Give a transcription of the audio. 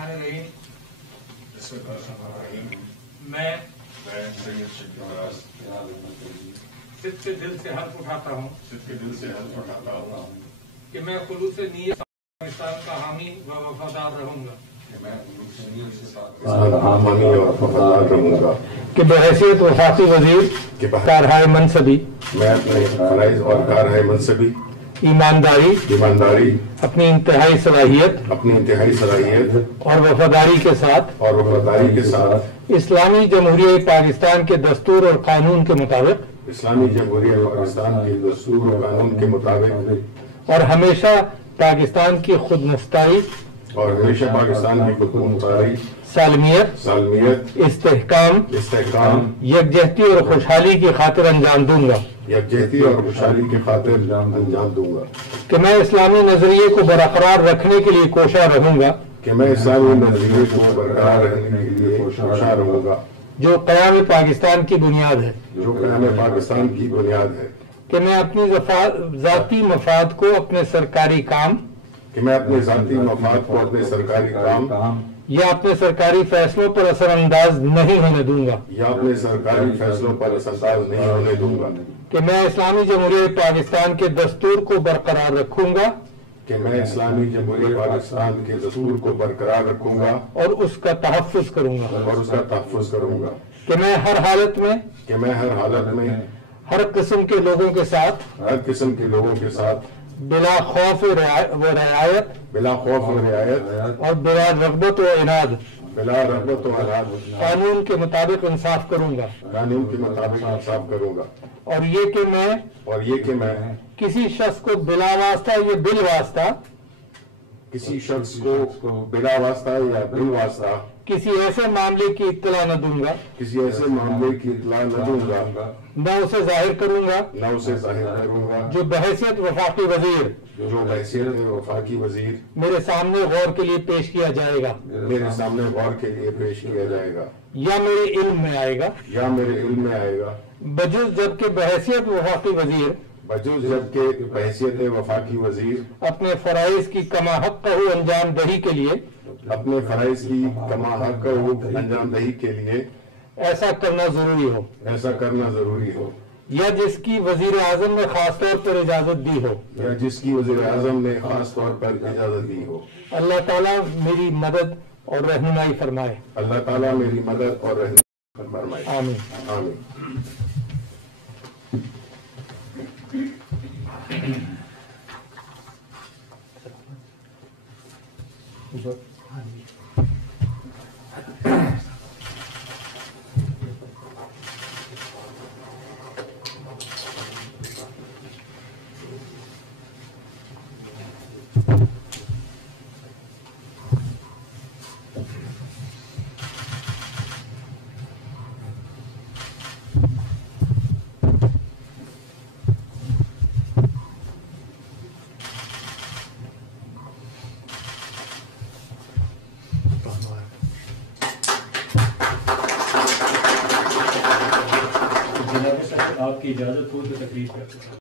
الرحمن الرحیم میں صدق دل سے حلف اٹھاتا ہوں کہ میں خلوص نیت پاکستان کا حامی و وفادار رہوں گا کہ بحیثیت وفاقی وزیر کارہائے منصبی میں اپنے فرائض اور کارہائے منصبی ایمانداری اپنی انتہائی صلاحیت اور وفاداری کے ساتھ اسلامی جمہوریہ پاکستان کے دستور اور قانون کے مطابق اور ہمیشہ پاکستان کی خود مختاری سالمیت استحکام یکجہتی اور خوشحالی کی خاطر انجام دوں گا کہ میں اسلامی نظریے کو برقرار رکھنے کے لیے کوشاں رہوں گا جو قیام پاکستان کی بنیاد ہے کہ میں اپنی ذاتی مفاد کو اپنے سرکاری کام یا اپنے سرکاری فیصلوں پر اثر انداز نہیں ہونے دوں گا کہ میں اسلامی جمہوریہ پاکستان کے دستور کو برقرار رکھوں گا اور اس کا تحفظ کروں گا کہ میں ہر حالت میں ہر قسم کے لوگوں کے ساتھ بلا خوف و رعایت اور بلا رغبت و عناد قانون کے مطابق انصاف کروں گا اور یہ کہ میں کسی شخص کو بلا واسطہ یا بالواسطہ کسی ایسے معاملے کی اطلاع نہ دوں گا نہ اسے ظاہر کروں گا جو بحیثیت وفاقی وزیر میرے سامنے غور کے لیے پیش کیا جائے گا یا میرے علم میں آئے گا بجز جبکہ بحیثیت وفاقی وزیر اپنے فرائض کی کما حق انجام دہی کے لیے ایسا کرنا ضروری ہو یا جس کی وزیر اعظم نے خاص طور پر اجازت دی ہو اللہ تعالیٰ میری مدد اور رہنمائی فرمائے آمین آپ کی اجازت ہو تو تقریر کرتا ہوں